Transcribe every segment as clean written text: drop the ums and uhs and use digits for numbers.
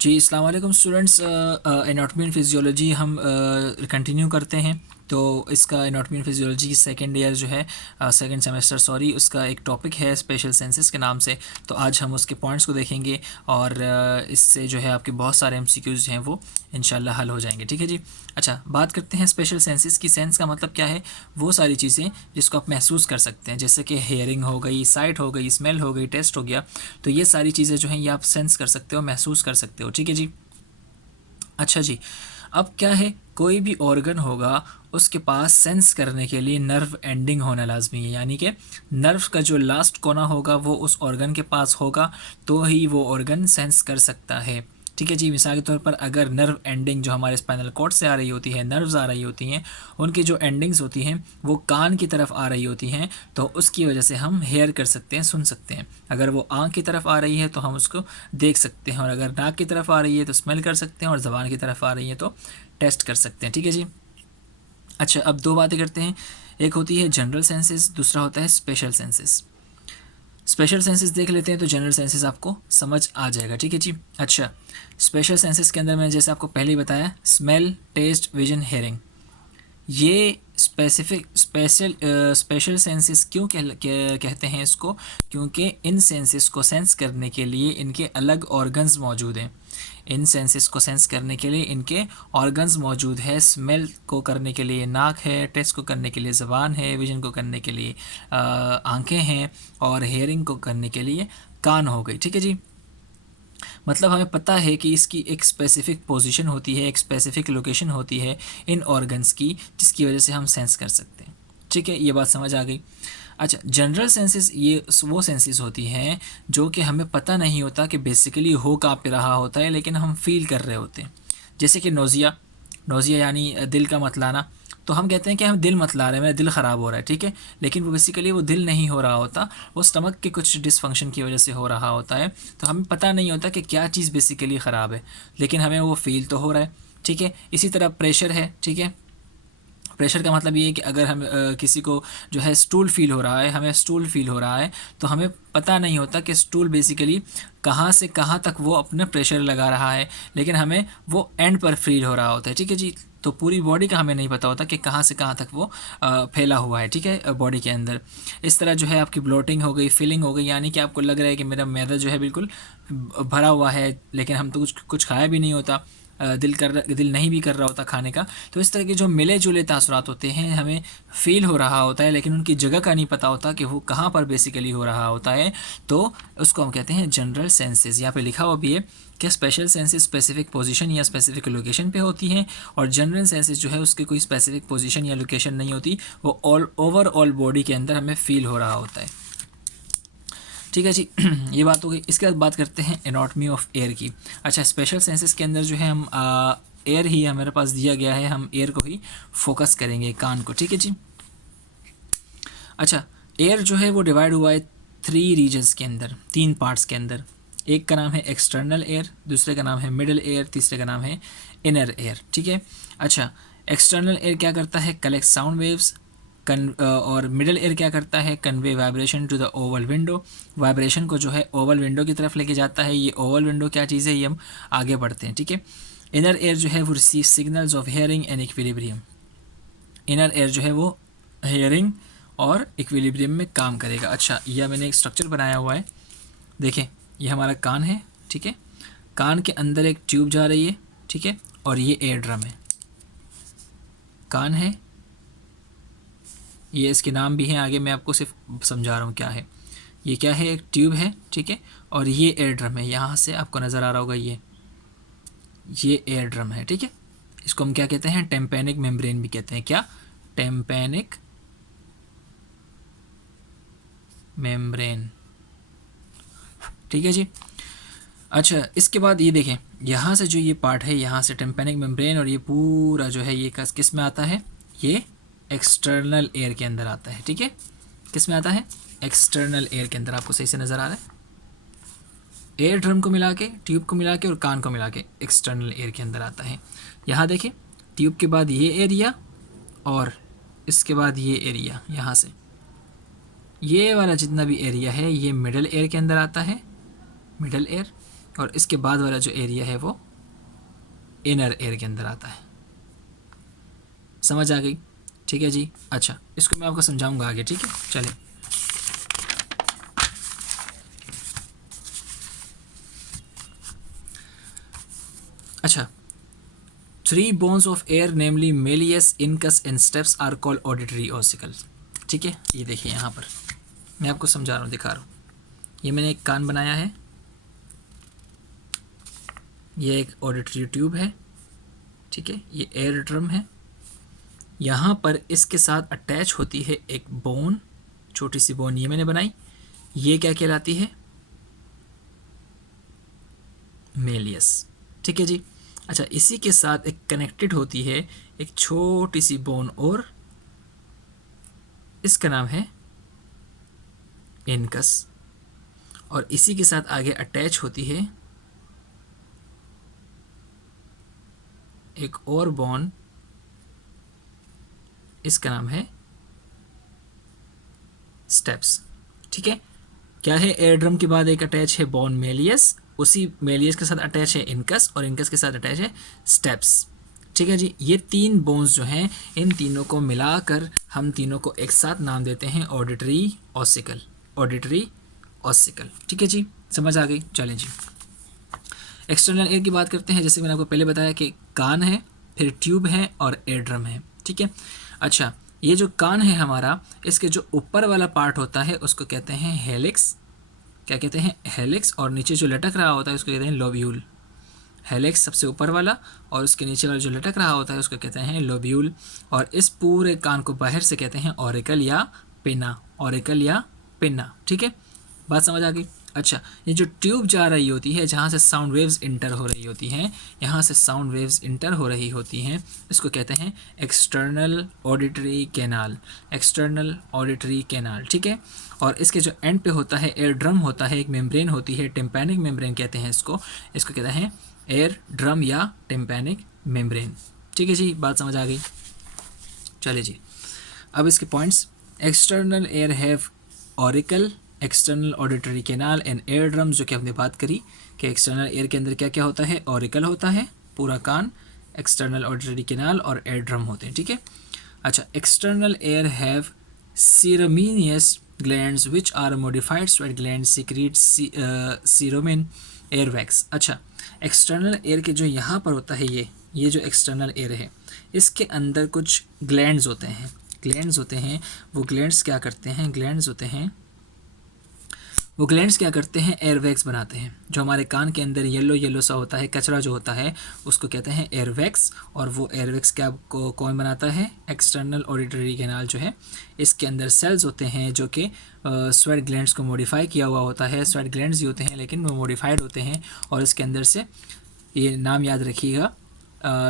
जी, अस्सलाम वालेकुम students. Anatomy and physiology हम कंटिन्यू करते हैं। तो इसका anatomy and physiology second year जो है, सेकंड सेमेस्टर सॉरी, उसका एक टॉपिक है स्पेशल सेंसेस के नाम से। तो आज हम उसके पॉइंट्स को देखेंगे और इससे जो है आपके बहुत सारे एमसीक्यूज़ हैं वो इंशाल्लाह हल हो जाएंगे। ठीक है जी। अच्छा, बात करते हैं स्पेशल सेंसेस की। सेंस का मतलब क्या है? वो सारी चीज़ें जिसको आप महसूस कर सकते हैं, जैसे कि हेयरिंग हो गई, साइट हो गई, स्मेल हो गई, टेस्ट हो गया। तो ये सारी चीज़ें जो हैं ये आप सेंस कर सकते हो, महसूस कर सकते हो। ठीक है जी। अच्छा जी। अब क्या है, कोई भी ऑर्गन होगा उसके पास सेंस करने के लिए नर्व एंडिंग होना लाजमी है, यानी कि नर्व का जो लास्ट कोना होगा वो उस ऑर्गन के पास होगा, तो ही वो ऑर्गन सेंस कर सकता है। ठीक है जी। मिसाल के तौर पर अगर नर्व एंडिंग जो हमारे स्पाइनल कॉर्ड से आ रही होती है, नर्व्स आ रही होती हैं, उनकी जो एंडिंग्स होती हैं वो कान की तरफ आ रही होती हैं, तो उसकी वजह से हम हेयर कर सकते हैं, सुन सकते हैं। अगर वो आँख की तरफ आ रही है तो हम उसको देख सकते हैं, और अगर नाक की तरफ आ रही है तो स्मेल कर सकते हैं, और ज़बान की तरफ आ रही है तो टेस्ट कर सकते हैं। ठीक है जी। अच्छा, अब दो बातें करते हैं। एक होती है जनरल सेंसेस, दूसरा होता है स्पेशल सेंसेस। स्पेशल सेंसेस देख लेते हैं तो जनरल सेंसेस आपको समझ आ जाएगा। ठीक है जी। अच्छा, स्पेशल सेंसेस के अंदर मैंने जैसे आपको पहले ही बताया, स्मेल, टेस्ट, विजन, हेयरिंग, ये स्पेशल सेंसेस क्यों कहते हैं इसको? क्योंकि इन सेंसेस को सेंस करने के लिए इनके अलग ऑर्गन्स मौजूद हैं। इन सेंसेस को सेंस करने के लिए इनके ऑर्गन्स मौजूद है। स्मेल को करने के लिए नाक है, टेस्ट को करने के लिए ज़बान है, विजन को करने के लिए आंखें हैं, और हेयरिंग को करने के लिए कान हो गई। ठीक है जी। मतलब हमें पता है कि इसकी एक स्पेसिफ़िक पोजीशन होती है, एक स्पेसिफ़िक लोकेशन होती है इन ऑर्गन्स की, जिसकी वजह से हम सेंस कर सकते हैं। ठीक है, ये बात समझ आ गई। अच्छा, जनरल सेंसेस ये वो सेंसेस होती हैं जो कि हमें पता नहीं होता कि बेसिकली हो कहाँ पे रहा होता है, लेकिन हम फ़ील कर रहे होते हैं। जैसे कि नोज़िया, नोज़िया यानी दिल का मतलाना। तो हम कहते हैं कि हम दिल मतला रहे हैं, मेरा दिल ख़राब हो रहा है, ठीक है? लेकिन वो बेसिकली वो दिल नहीं हो रहा होता, वो स्टमक के कुछ डिसफंक्शन की वजह से हो रहा होता है। तो हमें पता नहीं होता कि क्या चीज़ बेसिकली ख़राब है, लेकिन हमें वो फ़ील तो हो रहा है। ठीक है? इसी तरह प्रेशर है। ठीक है? प्रेशर का मतलब ये है कि अगर हम किसी को जो है स्टूल फील हो रहा है, हमें स्टूल फील हो रहा है, तो हमें पता नहीं होता कि स्टूल बेसिकली कहाँ से कहाँ तक वो अपना प्रेशर लगा रहा है, लेकिन हमें वो एंड पर फील हो रहा होता है। ठीक है जी। तो पूरी बॉडी का हमें नहीं पता होता कि कहाँ से कहाँ तक वो फैला हुआ है। ठीक है, बॉडी के अंदर। इस तरह जो है आपकी ब्लोटिंग हो गई, फिलिंग हो गई, यानी कि आपको लग रहा है कि मेरा मैदा जो है बिल्कुल भरा हुआ है, लेकिन हम तो कुछ कुछ खाया भी नहीं होता, दिल नहीं भी कर रहा होता खाने का। तो इस तरह के जो मिले जुले तासुरात होते हैं, हमें फ़ील हो रहा होता है, लेकिन उनकी जगह का नहीं पता होता कि वो कहाँ पर बेसिकली हो रहा होता है। तो उसको हम कहते हैं जनरल सेंसेस। यहाँ पे लिखा हुआ भी है कि स्पेशल सेंसेस स्पेसिफिक पोजीशन या स्पेसिफिक लोकेशन पे होती हैं, और जनरल सेंसेस जो है उसके कोई स्पेसिफिक पोजीशन या लोकेशन नहीं होती, वो ऑल ओवरऑल बॉडी के अंदर हमें फ़ील हो रहा होता है। ठीक है जी। ये बात हो गई। इसके बाद बात करते हैं एनाटॉमी ऑफ एयर की। अच्छा, स्पेशल सेंसेस के अंदर जो है हम एयर ही हमारे पास दिया गया है, हम एयर को ही फोकस करेंगे, कान को। ठीक है जी। अच्छा, एयर जो है वो डिवाइड हुआ है थ्री रीजन्स के अंदर, तीन पार्ट्स के अंदर। एक का नाम है एक्सटर्नल एयर, दूसरे का नाम है मिडल एयर, तीसरे का नाम है इनर एयर। ठीक है। अच्छा, एक्सटर्नल एयर क्या करता है? Collect sound waves. और मिडल एयर क्या करता है? Convey vibration to the oval window. Vibration को जो है ओवल विंडो की तरफ लेके जाता है। ये ओवल विंडो क्या चीज़ है, ये हम आगे बढ़ते हैं। ठीक है। इनर एयर जो है वो receive signals of hearing and equilibrium. Inner air जो है वो हेयरिंग और इक्विलिब्रियम में काम करेगा। अच्छा, यह मैंने एक स्ट्रक्चर बनाया हुआ है, देखें। ये हमारा कान है, ठीक है। कान के अंदर एक ट्यूब जा रही है, ठीक है, और ये एयर ड्रम है। कान है, ये इसके नाम भी हैं, आगे मैं आपको सिर्फ समझा रहा हूँ क्या है। ये क्या है? एक ट्यूब है, ठीक है, और ये एयर ड्रम है। यहाँ से आपको नज़र आ रहा होगा, ये एयर ड्रम है, ठीक है। इसको हम क्या कहते हैं? टेम्पेनिक मेम्ब्रेन भी कहते हैं। क्या? Tympanic membrane. ठीक है जी। अच्छा, इसके बाद ये देखें, यहाँ से जो ये पार्ट है, यहाँ से टेम्पेनिक मेम्ब्रेन, और ये पूरा जो है ये किस में आता है? ये एक्सटर्नल एयर के अंदर आता है। ठीक है, किस में आता है? एक्सटर्नल एयर के अंदर। आपको सही से नज़र आ रहा है? एयर ड्रम को मिला के, ट्यूब को मिला के और कान को मिला के एक्सटर्नल एयर के अंदर आता है। यहाँ देखिए, ट्यूब के बाद ये एरिया और इसके बाद ये एरिया, यहाँ से ये वाला जितना भी एरिया है ये मिडल एयर के अंदर आता है, मिडल एयर। और इसके बाद वाला जो एरिया है वो इनर एयर के अंदर आता है। समझ आ गई? ठीक है जी। अच्छा, इसको मैं आपको समझाऊंगा आगे, ठीक है। चलिए, अच्छा, 3 bones of air namely malleus, incus and steps are called auditory ossicles। ठीक है, ये देखिए यहाँ पर मैं आपको समझा रहा हूँ, दिखा रहा हूँ। ये मैंने एक कान बनाया है, ये एक ऑडिटरी ट्यूब है, ठीक है, ये एयर ड्रम है। यहाँ पर इसके साथ अटैच होती है एक बोन, छोटी सी बोन ये मैंने बनाई, ये क्या कहलाती है? मेलियस। ठीक है जी। अच्छा, इसी के साथ एक कनेक्टेड होती है एक छोटी सी बोन और, इसका नाम है इनकस। और इसी के साथ आगे अटैच होती है एक और बोन, इसका नाम है स्टेप्स। ठीक है, क्या है? एयर ड्रम के बाद एक अटैच है बोन मेलियस, उसी मेलियस के साथ अटैच है इनकस, और इनकस के साथ अटैच है स्टेप्स। ठीक है जी। ये 3 बोन्स जो हैं, इन तीनों को मिलाकर हम तीनों को एक साथ नाम देते हैं ऑडिटरी ऑसिकल। Auditory ossicle. ठीक है जी, समझ आ गई? चलें जी, एक्सटर्नल एयर की बात करते हैं। जैसे मैंने आपको पहले बताया कि कान है, फिर ट्यूब है और एयर ड्रम है। ठीक है। अच्छा, ये जो कान है हमारा, इसके जो ऊपर वाला पार्ट होता है उसको कहते हैं हेलिक्स। क्या कहते हैं? हेलिक्स। और नीचे जो लटक रहा होता है उसको कहते हैं लोब्यूल। हेलिक्स सबसे ऊपर वाला, और उसके नीचे वाला जो लटक रहा होता है उसको कहते हैं लोब्यूल। और इस पूरे कान को बाहर से कहते हैं ऑरिकल या पिन्ना। ऑरिकल या पिन्ना। ठीक है, बात समझ आ गई? अच्छा, ये जो ट्यूब जा रही होती है, जहाँ से साउंड वेव्स इंटर हो रही होती हैं, यहाँ से साउंड वेव्स इंटर हो रही होती हैं, इसको कहते हैं external auditory canal. External auditory canal. ठीक है। और इसके जो एंड पे होता है एयर ड्रम होता है, एक मेम्ब्रेन होती है, टिम्पैनिक मेम्ब्रेन कहते हैं इसको। इसको कहते हैं एयर ड्रम या टिम्पैनिक मेम्ब्रेन। ठीक है जी, बात समझ आ गई? चलिए जी, अब इसके points. External ear have auricle, external auditory canal and eardrum, जो कि हमने बात करी कि एक्सटर्नल एयर के अंदर क्या क्या होता है? ऑरिकल होता है, पूरा कान, एक्सटर्नल ऑडिटरी कैनाल और एयर ड्रम होते हैं। ठीक है। अच्छा, external ear have ceruminous glands which are modified sweat gland secrete cerumen ear wax. अच्छा, एक्सटर्नल एयर के जो यहाँ पर होता है, ये जो एक्सटर्नल एयर है, इसके अंदर कुछ ग्लैंड्स होते हैं। ग्लैंड्स होते हैं, वो ग्लैंड्स क्या करते हैं? वो ग्लैंड्स क्या करते हैं? एयरवैक्स बनाते हैं। जो हमारे कान के अंदर येलो येलो सा होता है, कचरा जो होता है, उसको कहते हैं एयरवैक्स। और वो एयरवैक्स क्या को कौन बनाता है? एक्सटर्नल ऑडिटरी कैनाल जो है, इसके अंदर सेल्स होते हैं जो कि स्वेट ग्लैंड्स को मॉडिफाई किया हुआ होता है। स्वेट ग्लैंड्स ही होते हैं लेकिन वो मॉडिफाइड होते हैं, और इसके अंदर से, ये नाम याद रखिएगा,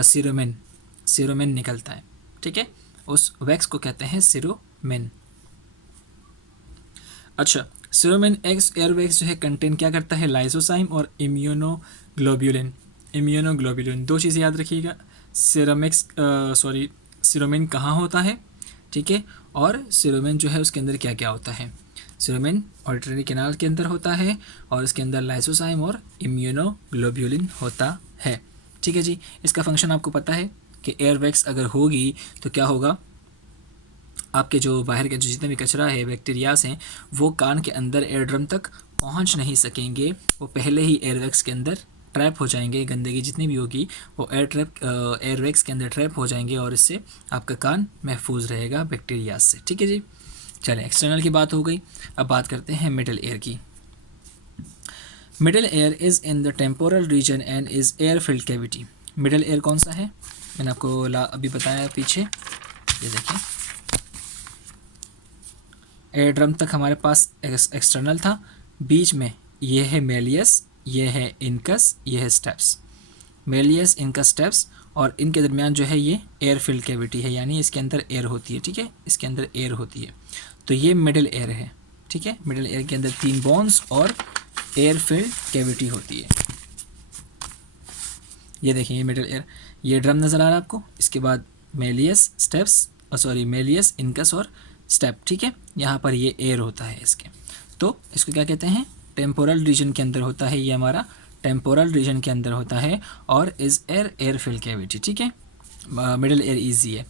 सीरोमिन निकलता है। ठीक है, उस वैक्स को कहते हैं सीरोमिन। अच्छा, सीरोमिन एक्स एयरवैक्स जो है कंटेन क्या करता है? लाइसोसाइम और इम्यूनोग्लोब्यूलिन। इम्यूनोग्लोब्यूलिन, 2 चीज़ें याद रखिएगा। सीरोमिन कहाँ होता है? ठीक है, और सीरोमिन जो है उसके अंदर क्या क्या होता है? सीरोमिन ऑडिटरी कैनाल के अंदर होता है, और इसके अंदर लाइसोसाइम और इम्यूनोग्लोब्यूलिन होता है। ठीक है जी। इसका फंक्शन आपको पता है कि एयरवैक्स अगर होगी तो क्या होगा? आपके जो बाहर के जो जितने भी कचरा है, बैक्टीरियाज हैं, वो कान के अंदर एयर ड्रम तक पहुंच नहीं सकेंगे। वो पहले ही एयरवैक्स के अंदर ट्रैप हो जाएंगे। गंदगी जितनी भी होगी वो एयरवैक्स के अंदर ट्रैप हो जाएंगे, और इससे आपका कान महफूज रहेगा बैक्टीरियाज से। ठीक है जी। चलें, एक्सटर्नल की बात हो गई, अब बात करते हैं मिडल एयर की। Middle ear is in the temporal region and is air filled cavity. Middle ear कौन सा है? मैंने आपको अभी बताया पीछे, ये देखिए, एयर ड्रम तक हमारे पास एक्सटर्नल था, बीच में ये है मेलियस, ये है इनकस, ये है स्टेप्स। मेलियस, इनकस, स्टेप्स, और इनके दरमियान जो है ये एयर फिल्ड कैविटी है, यानी इसके अंदर एयर होती है। ठीक है, इसके अंदर एयर होती है, तो ये मिडिल एयर है। ठीक है, मिडिल एयर के अंदर 3 बोन्स और एयर फिल्ड कैविटी होती है। ये देखिए, ये मिडिल एयर, ये ड्रम नज़र आ रहा है आपको, इसके बाद मेलियस, मेलियस, इनकस और स्टेप। ठीक है, यहाँ पर ये एयर होता है इसके, तो इसको क्या कहते हैं? टेम्पोरल रीजन के अंदर होता है ये हमारा टेम्पोरल रीजन के अंदर होता है, और इज एयर फिल कैविटी, ठीक है, मिडल एयर ईजी है।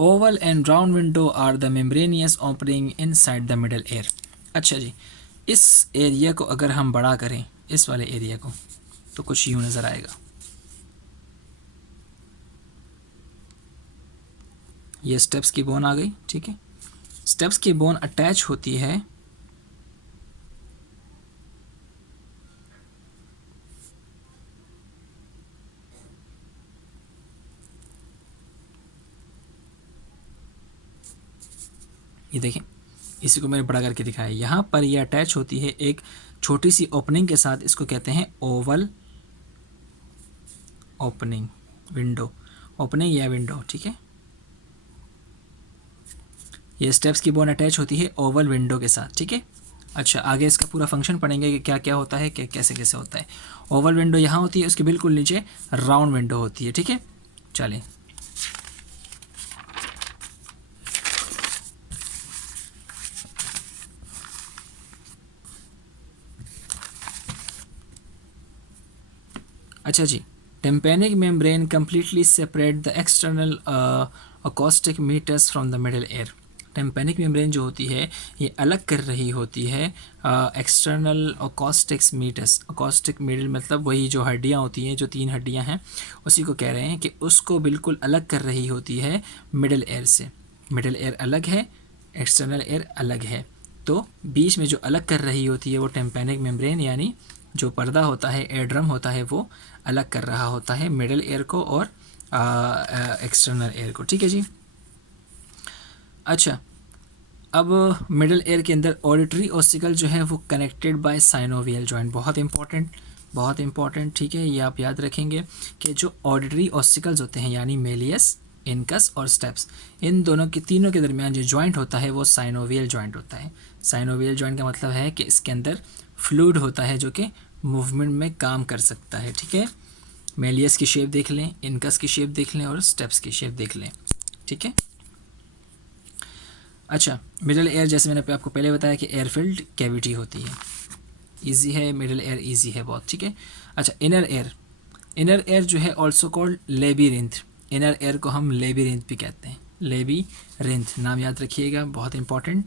Oval and round window are the membranous opening inside the middle ear. अच्छा जी, इस एरिया को अगर हम बड़ा करें, इस वाले एरिया को, तो कुछ यूँ नज़र आएगा। ये स्टेप्स की बोन आ गई, ठीक है। स्टेप्स की बोन अटैच होती है ये देखें, इसी को मैंने बड़ा करके दिखाया। यहाँ पर ये अटैच होती है एक छोटी सी ओपनिंग के साथ, इसको कहते हैं ओवल ओपनिंग, विंडो, ओपनिंग या विंडो, ठीक है। ये स्टेप्स की बोन अटैच होती है ओवल विंडो के साथ, ठीक है। अच्छा, आगे इसका पूरा फंक्शन पढ़ेंगे कि क्या क्या होता है, क्या कैसे कैसे होता है। ओवल विंडो यहाँ होती है, उसके बिल्कुल नीचे राउंड विंडो होती है, ठीक है। चलिए, अच्छा जी, tympanic membrane completely separate the external acoustic meatus from the middle ear. Tympanic membrane जो होती है ये अलग कर रही होती है external acoustics meatus. Acoustic meatus मतलब वही जो हड्डियाँ होती हैं, जो 3 हड्डियाँ हैं, उसी को कह रहे हैं कि उसको बिल्कुल अलग कर रही होती है मिडल एयर से। मिडल एयर अलग है, एक्सटर्नल एयर अलग है, तो बीच में जो अलग कर रही होती है वो टेम्पेनिक मेम्ब्रेन, यानी जो पर्दा होता है, एयर ड्रम होता है, वो अलग कर रहा होता है मिडल एयर को और एक्सटर्नल एयर को, ठीक है जी। अच्छा, अब मिडल एयर के अंदर ऑडिटरी ऑसिकल जो है वो कनेक्टेड बाय साइनोवियल जॉइंट, बहुत इंपॉर्टेंट, ठीक है। ये आप याद रखेंगे कि जो ऑडिटरी ऑसिकल्स होते हैं, यानी मेलियस, इनकस और स्टेप्स, इन दोनों के, तीनों के दरमियान जो जॉइंट होता है वो साइनोवियल जॉइंट होता है। साइनोवियल जॉइंट का मतलब है कि इसके अंदर फ्लूइड होता है जो कि मूवमेंट में काम कर सकता है, ठीक है। मेलियस की शेप देख लें, इनकस की शेप देख लें और स्टेप्स की शेप देख लें, ठीक है। अच्छा, मिडल एयर जैसे मैंने आपको पहले बताया कि एयर फिल्ड कैविटी होती है, इजी है, मिडल एयर इजी है बहुत, ठीक है। अच्छा, इनर एयर जो है ऑल्सो कॉल्ड लेबीरिंथ। इनर एयर को हम लेबीरिंथ भी कहते हैं, लेबीरिंथ, नाम याद रखिएगा, बहुत इंपॉर्टेंट,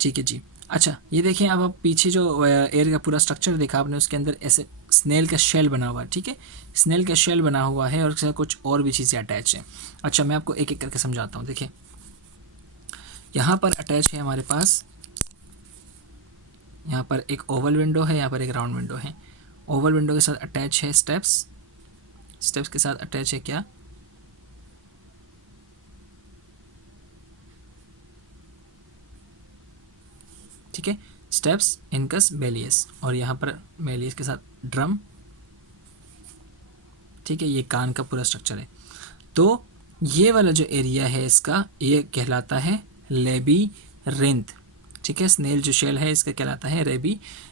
ठीक है जी। अच्छा, ये देखें, अब आप पीछे जो एयर का पूरा स्ट्रक्चर देखा आपने, उसके अंदर ऐसे स्नेल का शेल बना हुआ है, ठीक है। स्नेल का शेल बना हुआ है और उसके साथ कुछ और भी चीज़ें अटैच हैं। अच्छा, मैं आपको एक एक करके समझाता हूँ। देखिए, यहाँ पर अटैच है हमारे पास, यहाँ पर एक ओवल विंडो है, यहाँ पर एक राउंड विंडो है। ओवल विंडो के साथ अटैच है स्टेप्स, स्टेप्स के साथ अटैच है क्या, ठीक है, स्टेप्स, इनकस, मेलियस, और यहाँ पर मेलियस के साथ ड्रम, ठीक है। ये कान का पूरा स्ट्रक्चर है। तो ये वाला जो एरिया है इसका, ये कहलाता है लेबीरिंथ, ठीक है। स्नेल जो शेल है इसका कहलाता है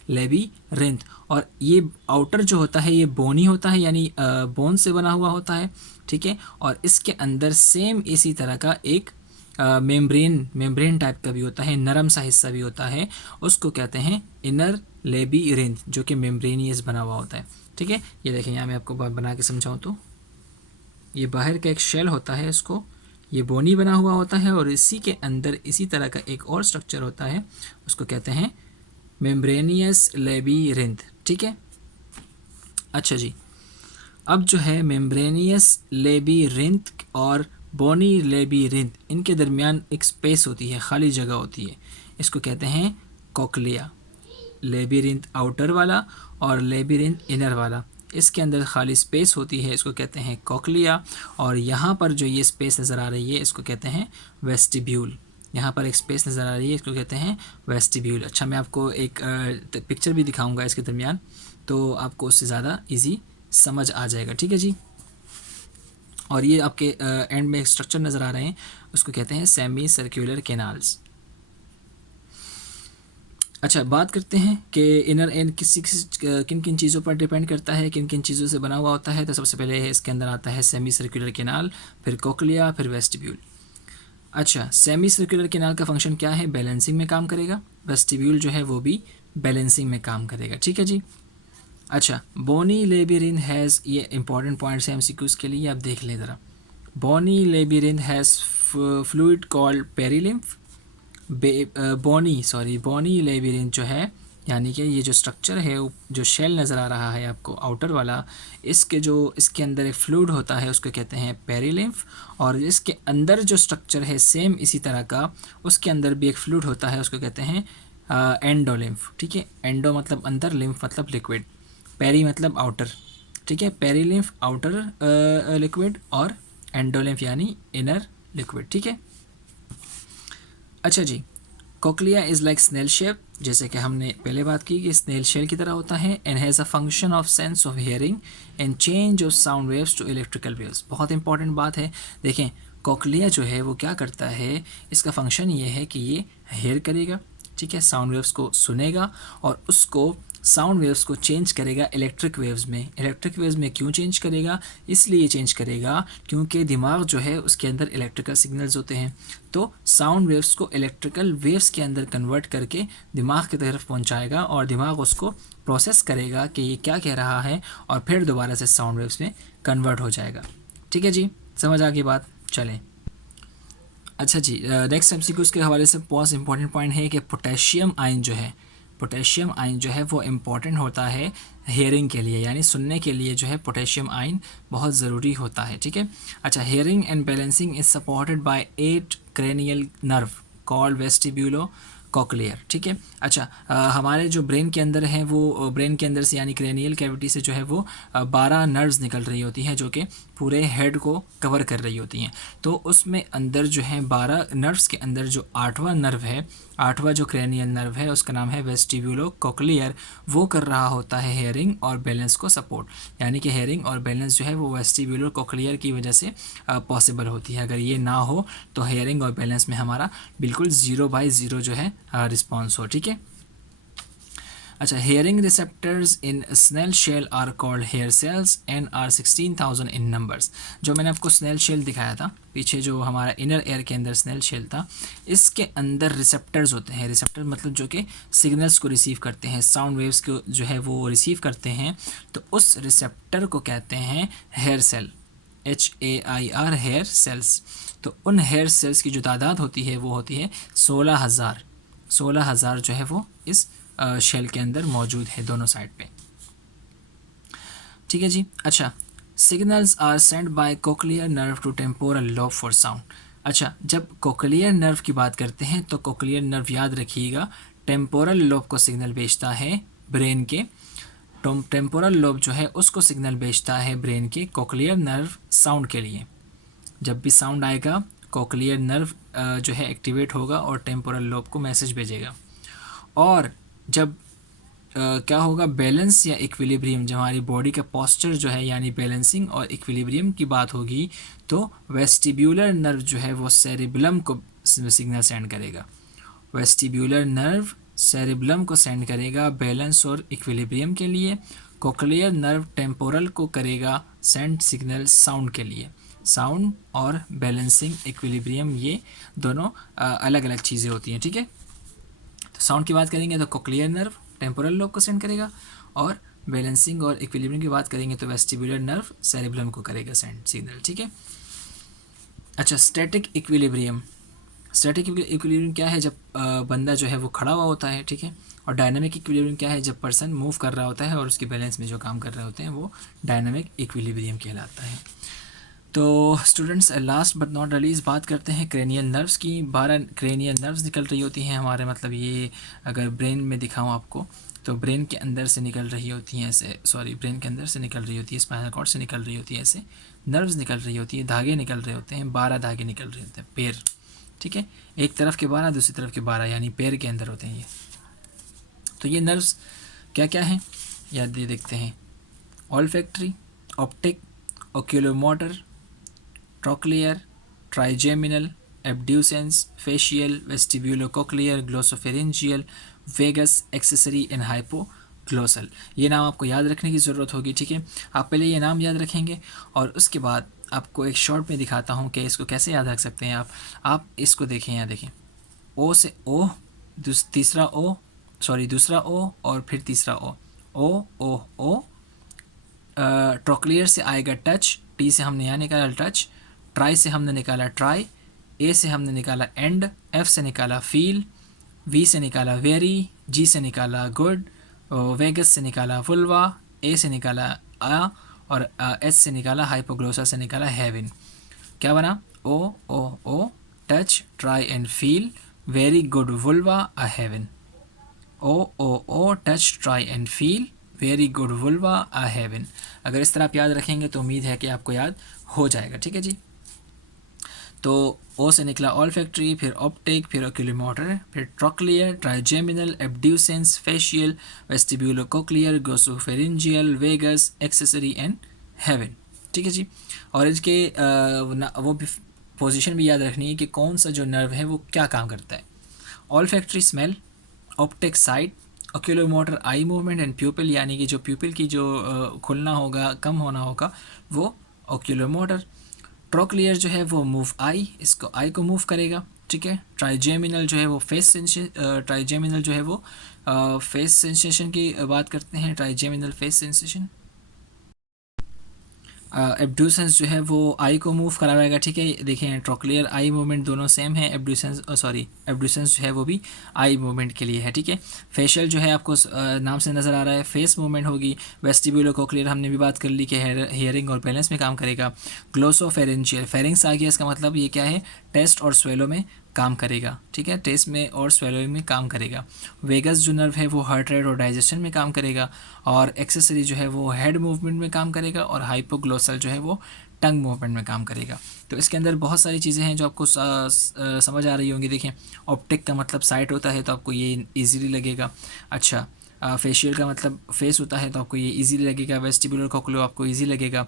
लेबीरिंथ। और ये आउटर जो होता है ये बोनी होता है, यानी बोन से बना हुआ होता है, ठीक है। और इसके अंदर सेम इसी तरह का एक मेम्ब्रेन टाइप का भी होता है, नरम सा हिस्सा भी होता है, उसको कहते हैं इनर लेबीरिंथ, जो कि मेम्ब्रेनियस बना हुआ होता है, ठीक है। ये देखें, यहाँ मैं आपको बना के समझाऊँ तो ये बाहर का एक शेल होता है, इसको ये बोनी बना हुआ होता है, और इसी के अंदर इसी तरह का एक और स्ट्रक्चर होता है, उसको कहते हैं मेम्ब्रेनियस लेबीरिंथ, ठीक है। अच्छा जी, अब जो है मेम्ब्रेनियस लेबीरिंथ और बोनी लेबीरिंथ, इनके दरमियान एक स्पेस होती है, खाली जगह होती है, इसको कहते हैं कोक्लिया। लेबीरिंथ आउटर वाला और लेबीरिंथ इनर वाला, इसके अंदर खाली स्पेस होती है, इसको कहते हैं कोक्लिया। और यहाँ पर जो ये स्पेस नज़र आ रही है इसको कहते हैं वेस्टिब्यूल। यहाँ पर एक स्पेस नज़र आ रही है, इसको कहते हैं वेस्टिब्यूल। अच्छा, मैं आपको एक पिक्चर भी दिखाऊंगा इसके दरमियान, तो आपको उससे ज़्यादा इजी समझ आ जाएगा, ठीक है जी। और ये आपके एंड में एक स्ट्रक्चर नज़र आ रहे हैं, उसको कहते हैं सेमी सर्कुलर कैनाल्स। अच्छा, बात करते हैं कि इनर एंड किन किन चीज़ों पर डिपेंड करता है, किन किन चीज़ों से बना हुआ होता है। तो सबसे पहले इसके अंदर आता है सेमी सर्कुलर कैनाल, फिर कोक्लिया, फिर वेस्टिब्यूल। अच्छा, सेमी सर्कुलर कैनाल का फंक्शन क्या है, बैलेंसिंग में काम करेगा। वेस्टिब्यूल जो है वो भी बैलेंसिंग में काम करेगा, ठीक है जी। अच्छा, बोनी लेबिरिन हैज़, ये इंपॉर्टेंट पॉइंट्स हैं एमसीक्यूज़ के लिए, आप देख लें ज़रा। बोनी लेबिरिन हैज़ फ्लूइड कॉल्ड पेरिलिम्फ। बोनी लेबिरिन जो है, यानी कि ये जो स्ट्रक्चर है, जो शेल नज़र आ रहा है आपको आउटर वाला, इसके अंदर एक फ्लूइड होता है, उसको कहते हैं पेरिलिम्फ। और इसके अंदर जो स्ट्रक्चर है सेम इसी तरह का, उसके अंदर भी एक फ्लूइड होता है, उसको कहते हैं एंडोलिम्फ। ठीक है, एंडो मतलब अंदर, लिम्फ मतलब लिक्विड, पेरी मतलब आउटर। ठीक है, पेरीलिम्फ आउटर लिक्विड और एंडोलिम्फ यानी इनर लिक्विड। ठीक है। अच्छा जी, cochlea is like snail shape, जैसे कि हमने पहले बात की कि स्नेल शेल की तरह होता है। And has a function of sense of hearing and change of sound waves to electrical waves. बहुत इंपॉर्टेंट बात है। देखें, कोक्लिया जो है वो क्या करता है, इसका फंक्शन ये है कि ये हेयर करेगा, ठीक है, साउंड वेव्स को सुनेगा और उसको साउंड वेव्स को चेंज करेगा इलेक्ट्रिक वेव्स में। इलेक्ट्रिक वेव्स में क्यों चेंज करेगा? इसलिए चेंज करेगा क्योंकि दिमाग जो है उसके अंदर इलेक्ट्रिकल सिग्नल्स होते हैं, तो साउंड वेव्स को इलेक्ट्रिकल वेव्स के अंदर कन्वर्ट करके दिमाग की तरफ पहुंचाएगा और दिमाग उसको प्रोसेस करेगा कि ये क्या कह रहा है और फिर दोबारा से साउंड वेव्स में कन्वर्ट हो जाएगा। ठीक है जी, समझ आ गई बात? चलें। अच्छा जी, नेक्स्ट एमसीक्यूज़ के हवाले से बहुत इंपॉर्टेंट पॉइंट है कि पोटेशियम आयन जो है, पोटेशियम आयन जो है वो इम्पॉर्टेंट होता है हेयरिंग के लिए, यानी सुनने के लिए जो है पोटेशियम आयन बहुत ज़रूरी होता है। ठीक है। अच्छा, hearing and balancing is supported by 8 cranial nerve called vestibulo cochlear. ठीक है। अच्छा, हमारे जो ब्रेन के अंदर हैं वो ब्रेन के अंदर से यानी क्रेनियल कैविटी से जो है वो 12 नर्व्स निकल रही होती हैं जो कि पूरे हेड को कवर कर रही होती हैं। तो उसमें अंदर जो है 12 नर्व्स के अंदर जो 8वां नर्व है, 8वां जो क्रेनियल नर्व है उसका नाम है वेस्टिब्यूलो कॉकलियर, वो कर रहा होता है हेयरिंग और बैलेंस को सपोर्ट। यानी कि हेयरिंग और बैलेंस जो है वो वेस्टिब्यूलो कॉकलियर की वजह से पॉसिबल होती है। अगर ये ना हो तो हेयरिंग और बैलेंस में हमारा बिल्कुल 0/0 जो है रिस्पॉन्स हो। ठीक है। अच्छा, hearing receptors in snail shell are called hair cells and are 16,000 in numbers. जो मैंने आपको स्नेल शेल दिखाया था पीछे, जो हमारा इनर एयर के अंदर स्नेल शेल था, इसके अंदर रिसेप्टर्स होते हैं। रिसेप्टर मतलब जो कि सिग्नल्स को रिसीव करते हैं, साउंड वेव्स को जो है वो रिसीव करते हैं, तो उस रिसेप्टर को कहते हैं hair cell, HAIR, hair cells. तो उन हेयर सेल्स की जो तादाद होती है वो होती है 16,000 जो है वो इस शेल के अंदर मौजूद है दोनों साइड पे। ठीक है जी। अच्छा, signals are send by cochlear nerve to temporal lobe for sound. अच्छा, जब कोक्लियर नर्व की बात करते हैं तो कोक्लियर नर्व याद रखिएगा टेम्पोरल लोब को सिग्नल भेजता है ब्रेन के, टेम्पोरल लोब जो है उसको सिग्नल भेजता है ब्रेन के कोक्लियर नर्व साउंड के लिए। जब भी साउंड आएगा कोक्लियर नर्व जो है एक्टिवेट होगा और टेम्पोरल लोब को मैसेज भेजेगा। और जब क्या होगा, बैलेंस या इक्विलिब्रियम, जब हमारी बॉडी का पोस्चर जो है यानी बैलेंसिंग और इक्विलिब्रियम की बात होगी, तो वेस्टिब्यूलर नर्व जो है वो सेरिबलम को सिग्नल सेंड करेगा। वेस्टिब्यूलर नर्व सेरिबलम को सेंड करेगा बैलेंस और इक्विलिब्रियम के लिए। कोक्लियर नर्व टेम्पोरल को करेगा सेंड सिग्नल साउंड के लिए। साउंड और बैलेंसिंग, इक्विलिब्रियम, ये दोनों अलग अलग चीज़ें होती हैं। ठीक है। तो साउंड की बात करेंगे तो कोक्लियर नर्व टेम्पोरल लोब को सेंड करेगा, और बैलेंसिंग और इक्विलिब्रियम की बात करेंगे तो वेस्टिब्यूलर नर्व सेरिबलम को करेगा सेंड सिग्नल। ठीक है। अच्छा, स्टैटिक इक्विलिब्रियम। स्टैटिक इक्विलिब्रियम क्या है? जब बंदा जो है वो खड़ा हुआ होता है, ठीक है। और डायनामिक इक्विलिब्रियम क्या है? जब पर्सन मूव कर रहा होता है और उसकी बैलेंस में जो काम कर रहे होते हैं वो डायनामिक इक्विलिब्रियम कहलाता है। तो students, last but not least बात करते हैं क्रेनियल नर्व्स की। 12 क्रेनियल नर्व्स निकल रही होती हैं हमारे, मतलब ये अगर ब्रेन में दिखाऊं आपको तो ब्रेन के अंदर से निकल रही होती हैं ऐसे, ब्रेन के अंदर से निकल रही होती है, स्पाइनल कॉर्ड से निकल रही होती है, ऐसे नर्व्स निकल रही होती है, धागे निकल रहे होते हैं, 12 धागे निकल रहे होते हैं, पैर। ठीक है, एक तरफ के 12 दूसरी तरफ के 12 यानी पैर के अंदर होते हैं ये। तो ये नर्व्स क्या क्या हैं याद ये देखते हैं। Olfactory, optic, oculomotor, trochlear, trigeminal, abducens, facial, vestibulocochlear, glossopharyngeal, vagus, accessory and hypoglossal. ये नाम आपको याद रखने की ज़रूरत होगी। ठीक है, आप पहले ये नाम याद रखेंगे और उसके बाद आपको एक शॉर्ट में दिखाता हूँ कि इसको कैसे याद रख सकते हैं आप इसको देखें, यहाँ देखें, ओ से ओ, दूसरा ओ और फिर तीसरा ओ, ओ ओ ओ। ट्रोक्लियर से आएगा टच, टी से हमने यहाँ निकाला टच, ट्राई से हमने निकाला ट्राई, ए से हमने निकाला एंड, एफ से निकाला फील, वी से निकाला वेरी, जी से निकाला गुड, वेगस से निकाला वुल्वा, ए से निकाला आ, और एच से निकाला हाइपोग्लोसा से निकाला हेवन। क्या बना? Oh oh oh, touch try and feel, very good vulva a heaven. Oh oh oh, touch try and feel, very good vulva a heaven. अगर इस तरह आप याद रखेंगे तो उम्मीद है कि आपको याद हो जाएगा। ठीक है जी। तो ओ से निकला ऑल फैक्ट्री, फिर ऑप्टिक, फिर ओक्यूलोमोटर, फिर trochlear, trigeminal, abducens, facial, vestibulo cochlear, glossopharyngeal, vagus, accessory and heaven. ठीक है जी। और इसके वो भी पोजीशन भी याद रखनी है कि कौन सा जो नर्व है वो क्या काम करता है। Olfactory smell, optic sight, oculomotor eye movement and pupil, यानी कि जो प्यूपिल की जो खुलना होगा, कम होना होगा, वो ओक्यूलोमोटर। ट्रोक्लियर जो है वो मूव आई, इसको आई को मूव करेगा। ठीक है। ट्राइजेमिनल जो है वो ट्राइजेमिनल जो है वो फेस सेंसेशन की बात करते हैं, ट्राइजेमिनल फेस सेंसेशन। एब्ड्यूसेंस जो है वो आई को मूव कराएगा। ठीक है। देखें ट्रोक्लियर आई मूवमेंट दोनों सेम है, एब्ड्यूसेंस जो है वो भी आई मूवमेंट के लिए है। ठीक है। फेशियल जो है आपको नाम से नज़र आ रहा है, फेस मूवमेंट होगी। वेस्टिब्यूलो कोक्लियर हमने भी बात कर ली कि हियरिंग और बैलेंस में काम करेगा। ग्लोसोफेरेंशियल, फेरिंग्स आ गया, इसका मतलब ये क्या है? टेस्ट और स्वेलो में काम करेगा। ठीक है। टेस्ट में और स्वेलोइंग में काम करेगा। वेगस जो नर्व है वो हार्ट रेट और डाइजेशन में काम करेगा। और एक्सेसरी जो है वो हेड मूवमेंट में काम करेगा। और हाइपोग्लोसल जो है वो टंग मूवमेंट में काम करेगा। तो इसके अंदर बहुत सारी चीज़ें हैं जो आपको समझ आ रही होंगी। देखें, ऑप्टिक का मतलब साइट होता है तो आपको ये इजीली लगेगा। अच्छा, फेशियल का मतलब फेस होता है तो आपको ये इजीली लगेगा। वेस्टिबुलर कोक्लियो आपको इजी लगेगा।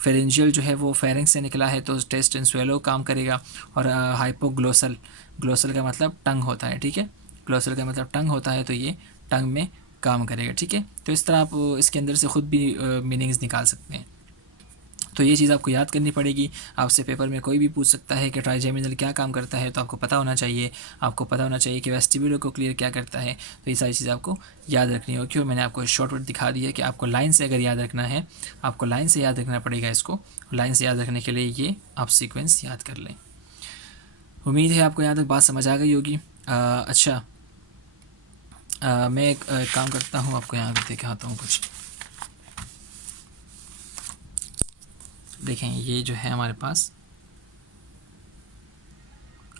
फेरेंजियल जो है वो फेरिंग्स से निकला है तो टेस्ट एंड स्वेलो काम करेगा। और हाइपोग्लोसल, ग्लोसल का मतलब टंग होता है। ठीक है। ग्लोसल का मतलब टंग होता है तो ये टंग में काम करेगा। ठीक है। तो इस तरह आप इसके अंदर से ख़ुद भी मीनिंग्स निकाल सकते हैं। तो ये चीज़ आपको याद करनी पड़ेगी। आपसे पेपर में कोई भी पूछ सकता है कि ट्राइजेमिनल क्या काम करता है, तो आपको पता होना चाहिए। आपको पता होना चाहिए कि वेस्टिब्यूलो कोक्लियर क्या करता है। तो ये सारी चीज़ आपको याद रखनी होगी। और मैंने आपको शॉर्टकट दिखा दी है कि आपको लाइन से अगर याद रखना है, आपको लाइन से याद रखना पड़ेगा। इसको लाइन से याद रखने के लिए ये आप सीक्वेंस याद कर लें। उम्मीद है आपको यहाँ तक बात समझ आ गई होगी। अच्छा, मैं एक काम करता हूँ, आपको यहाँ भी दिखाता हूँ कुछ। देखें, ये जो है हमारे पास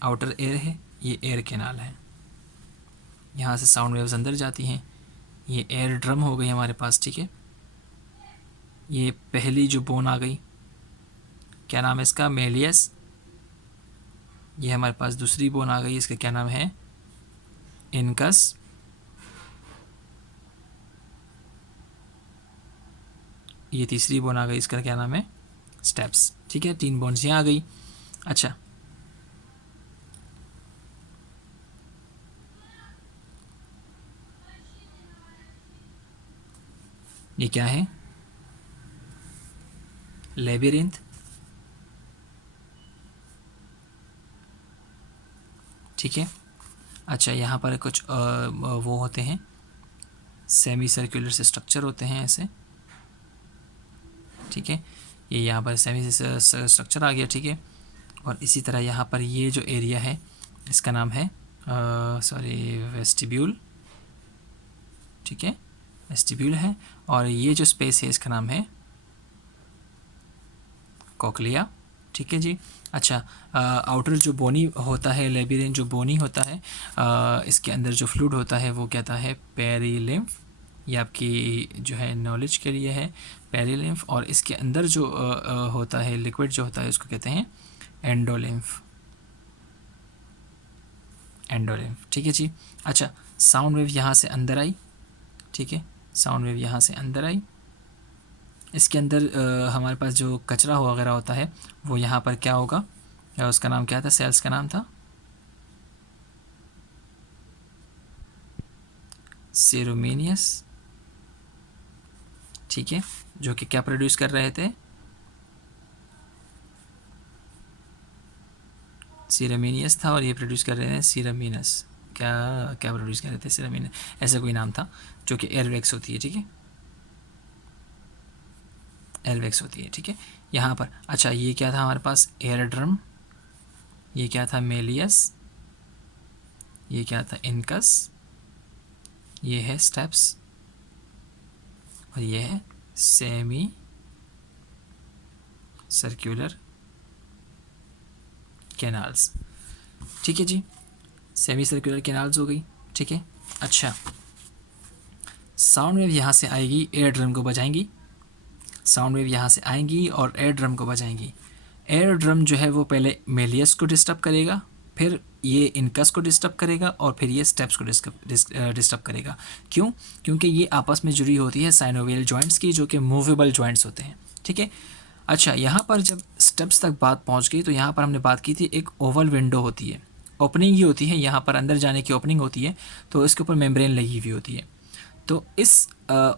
आउटर एयर है, ये एयर कैनाल है। यहाँ से साउंड वेव्स अंदर जाती हैं। ये एयर ड्रम हो गई हमारे पास। ठीक है। ये पहली जो बोन आ गई, क्या नाम है इसका? मेलियस। ये हमारे पास दूसरी बोन आ गई, इसका क्या नाम है? इनकस। ये तीसरी बोन आ गई, इसका क्या नाम है? स्टेप्स। ठीक है। 3 बोन्स यहाँ आ गई। अच्छा, ये क्या है? लेबिरिंथ। ठीक है। अच्छा, यहाँ पर कुछ वो होते हैं, सेमी सर्कुलर से स्ट्रक्चर होते हैं ऐसे। ठीक है। ये यहाँ पर सेमी स्ट्रक्चर आ गया। ठीक है। और इसी तरह यहाँ पर ये जो एरिया है इसका नाम है वेस्टिब्यूल। ठीक है। वेस्टिब्यूल है। और ये जो स्पेस है इसका नाम है कोक्लिया। ठीक है जी। अच्छा, आउटर जो बोनी होता है, लेबिरिन जो बोनी होता है, इसके अंदर जो फ्लूइड होता है वो कहता है पेरिलिम्फ। ये आपकी जो है नॉलेज के लिए है, पेरिलिम्फ। और इसके अंदर जो होता है लिक्विड जो होता है उसको कहते हैं एंडोलिम्फ। एंडोलिम्फ। ठीक है जी। अच्छा, साउंड वेव यहाँ से अंदर आई। ठीक है। साउंड वेव यहाँ से अंदर आई। इसके अंदर हमारे पास जो कचरा वगैरह होता है वो यहाँ पर क्या होगा? उसका नाम क्या था? सेल्स का नाम था सेरोमेनियस। ठीक है। जो कि क्या प्रोड्यूस कर रहे थे? सीरामिनियस था और ये प्रोड्यूस कर रहे थे सीरामिनस। क्या क्या प्रोड्यूस कर रहे थे? सीरामिनस, ऐसा कोई नाम था, जो कि एयरवैक्स होती है। ठीक है। एल्वेक्स होती है, ठीक है। यहाँ पर अच्छा ये क्या था हमारे पास, एयर ड्रम, ये क्या था, मेलियस, ये क्या था, इनकस, ये है स्टेप्स, और ये है सेमी सर्कुलर कैनाल्स, ठीक है जी। सेमी सर्कुलर कैनाल्स हो गई, ठीक है। अच्छा साउंड वेव यहाँ से आएगी, एयर ड्रम को बजाएंगी, साउंड वेव यहाँ से आएंगी और एयर ड्रम को बजाएंगी। एयर ड्रम जो है वो पहले मेलियस को डिस्टर्ब करेगा, फिर ये इनकस को डिस्टर्ब करेगा और फिर ये स्टेप्स को डिस्टर्ब करेगा। क्यों? क्योंकि ये आपस में जुड़ी होती है साइनोवियल जॉइंट्स की, जो कि मूवेबल जॉइंट्स होते हैं, ठीक है। अच्छा यहाँ पर जब स्टेप्स तक बात पहुँच गई तो यहाँ पर हमने बात की थी एक ओवल विंडो होती है, ओपनिंग ही होती है, यहाँ पर अंदर जाने की ओपनिंग होती है, तो इसके ऊपर मेम्ब्रेन लगी हुई होती है। तो इस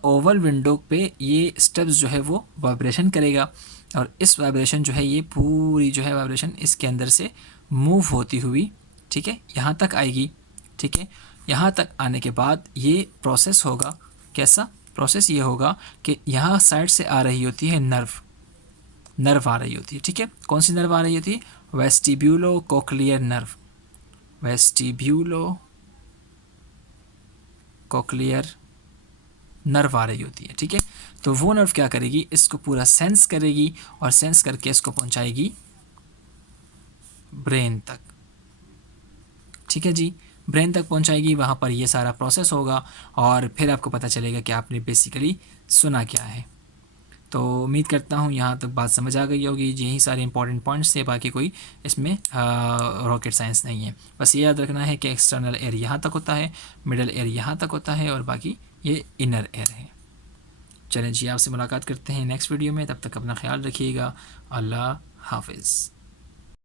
ओवल विंडो पे ये स्टेप्स जो है वो वाइब्रेशन करेगा, और इस वाइब्रेशन जो है ये पूरी जो है वाइब्रेशन इसके अंदर से मूव होती हुई, ठीक है, यहाँ तक आएगी, ठीक है। यहाँ तक आने के बाद ये प्रोसेस होगा, कैसा प्रोसेस ये होगा कि यहाँ साइड से आ रही होती है नर्व आ रही होती है, ठीक है। कौन सी नर्व आ रही होती है? Vestibulo cochlear nerve, vestibulo cochlear nerve आ रही होती है, ठीक है। तो वो नर्व क्या करेगी, इसको पूरा सेंस करेगी और सेंस करके इसको पहुंचाएगी ब्रेन तक, ठीक है जी। ब्रेन तक पहुंचाएगी, वहाँ पर ये सारा प्रोसेस होगा और फिर आपको पता चलेगा कि आपने बेसिकली सुना क्या है। तो उम्मीद करता हूँ यहाँ तक बात समझ आ गई होगी। यही सारे इंपॉर्टेंट पॉइंट्स थे, बाकी कोई इसमें रॉकेट साइंस नहीं है। बस ये याद रखना है कि एक्सटर्नल एयर यहाँ तक होता है, मिडल एयर यहाँ तक होता है और बाकी ये इनर एयर है। चलें जी, आपसे मुलाकात करते हैं नेक्स्ट वीडियो में, तब तक अपना ख्याल रखिएगा। अल्लाह हाफिज़।